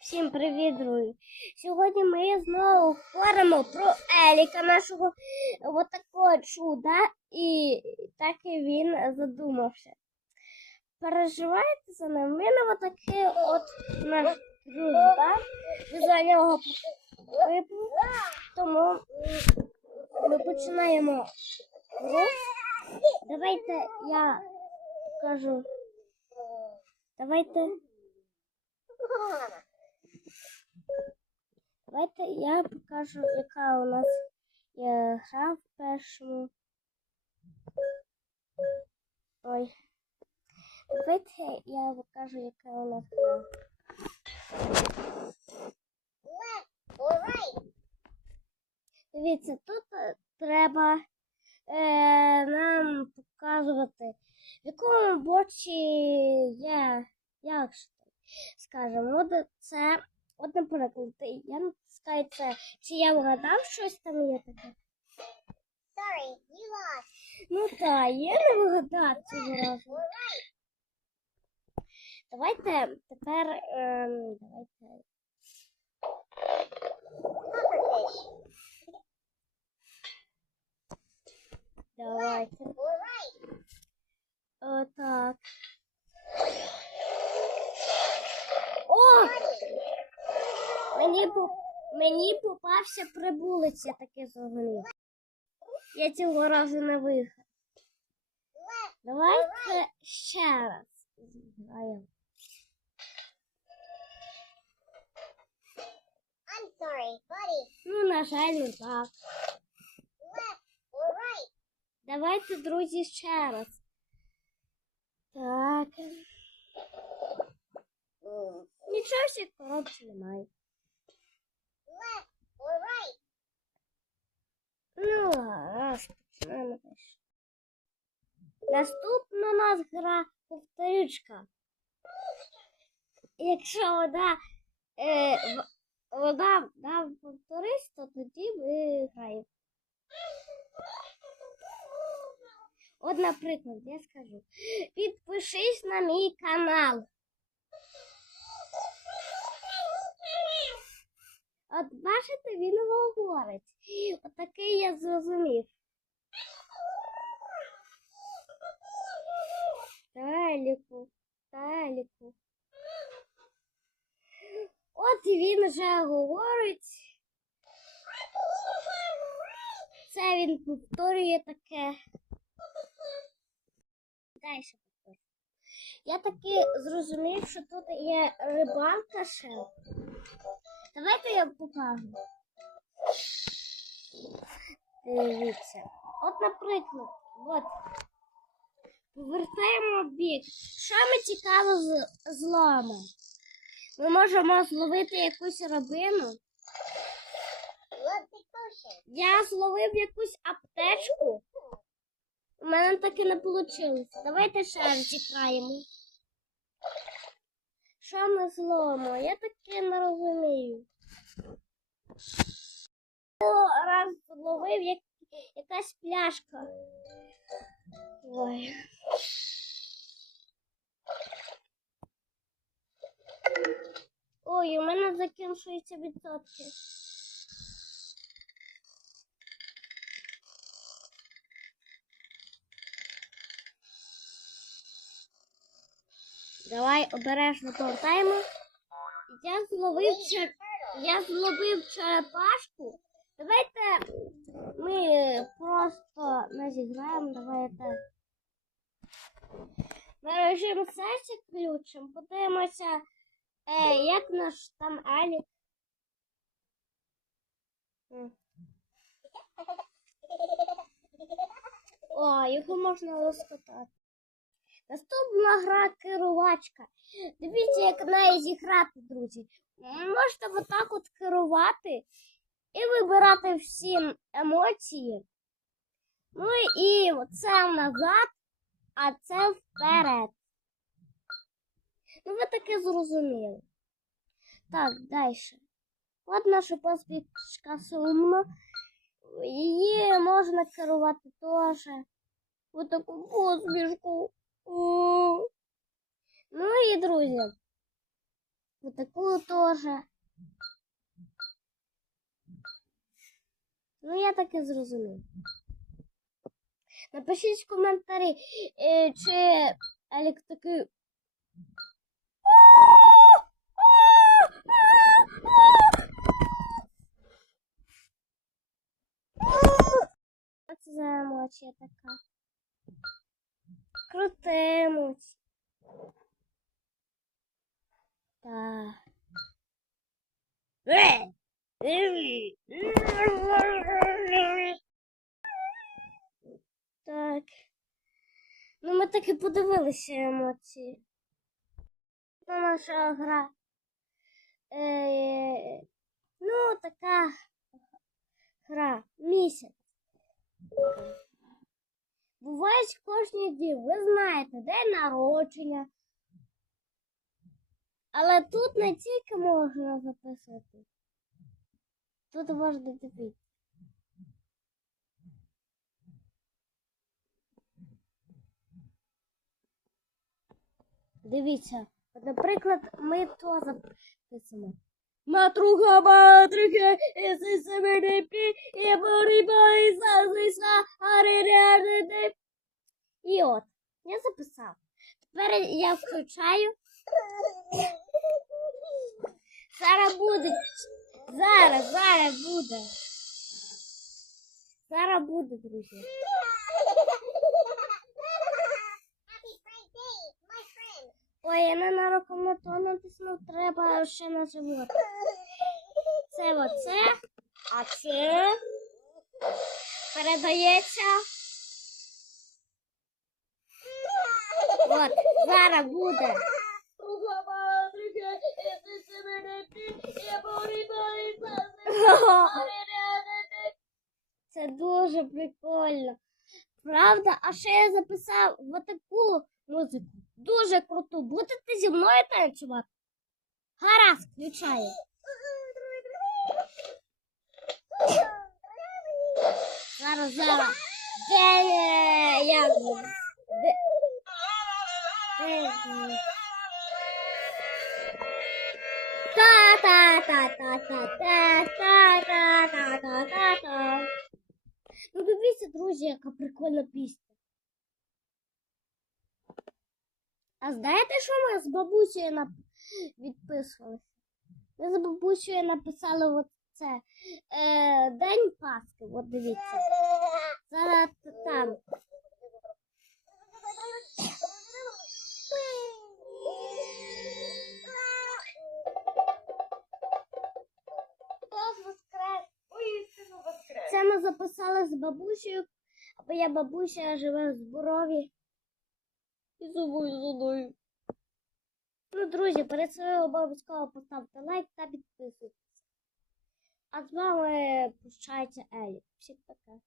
Всім привіт, друзі! Сьогодні ми знову говоримо про Еліка, нашого отакого чуда, і так і він задумався. Переживаєте за ним? Він отакий от наш дружба. Ви за нього випив, тому ми починаємо. Давайте я кажу. Давайте. Давайте я покажу, яка у нас є гра в першому. Ой. Давайте я покажу, яка у нас гра. Дивіться, тут е, треба е, нам показувати, в якому боці є, як скажемо, це, от, наприклад, я натискаю це, чи я вгадав щось там є таке? Sorry, you lost. Ну так, я не вгадав цього разу. Давайте тепер, ем, давайте, давайте, We're right. отак. О! Мені, по- мені попався прибулець, я таке зрозумів. Я цього разу не виграв. Давайте ще раз зіграємо. I'm sorry, buddy. Ну, на жаль, не так. Left. We're right. Давайте, друзі, ще раз. Так. Нічого ще коробці немає. Left. We're right. Ну, раз, починаємо. Наступна у нас гра повторючка. Якщо вода, е, вода да, повторись, то тоді ми граємо. От, наприклад, я скажу. Підпишись на мій канал. От бачите, він говорить. Отакий я зрозумів. Таліку, таліку. От він вже говорить. Це він повторює таке. Далі повторює. Я таки зрозумів, що тут є рибалка ще. Давайте я покажу. Дивіться. От, наприклад, от. Повертаємо бік. Що ми цікаво з зломи? Ми можемо зловити якусь potion. Я зловив якусь аптечку. У мене таки не вийшло. Давайте ще раз. Що ми зловимо? Я таки не розумію. Раз зловив як... якась пляшка. Ой. Ой, у мене закінчуються відсотки. Давай обережно повертаємо. Я зловив чер... я зловив черепашку. Давайте ми просто не зіграємо. Давайте. На режим сесії включимо. Подивимося, е, як наш там Елік. М. О, його можна розкатати. Наступна гра керувачка. Дивіться, як неї зіграти, друзі. Можете отак от керувати і вибирати всі емоції. Ну і це назад, а це вперед. Ви таки зрозуміли. Так, далі. От наша посмішка сумна. Її можна керувати теж. Ось таку посмішку. Ну і друзі, Вот таку теж. Ну, я так і зрозумів. Напишіть в коментарі, е, чи Елік такий. Це за емоція така? Крута емоція. Так. Так. Ну, ми таки подивилися емоції. Це наша гра. Е, ну, така гра. Місяць. Бувають кожні дні. Ви знаєте, день народження. Але тут не тільки можна записати. Тут можна дивитися. Дивіться, наприклад, ми то записуємо. Матруха, матруха, іси себе не пі, і боріба, і сазиса, ариряде. І от, я записав. Тепер я включаю. Зараз буде. Зараз, зараз буде. Зараз буде, друзі. Ой, я не на рукомато натиснув, треба ще на живот. Це оце, а це передається. От, зараз буде. Це дуже прикольно. Правда? А ще я записав отаку музику. Дуже круту. Будете зі мною танцювати? Гаразд, включаю. Зараз, зараз. Де е, буде? Де, де, е, Та-та-та-та-та-та-та-та-та-та-та. Ну, дивіться, друзі, яка прикольна пісня. А знаєте, що ми з бабусею нап... відписувалися? Ми з бабусею написали от е, День Пасхи. От дивіться. Зараз там. Бабусею, а моя бабуся живе в Зборові. І зубою зоною. Ну, друзі, перед собою обов'язково поставте лайк та підписуйтесь. А з вами прощається Елі. Всім пока.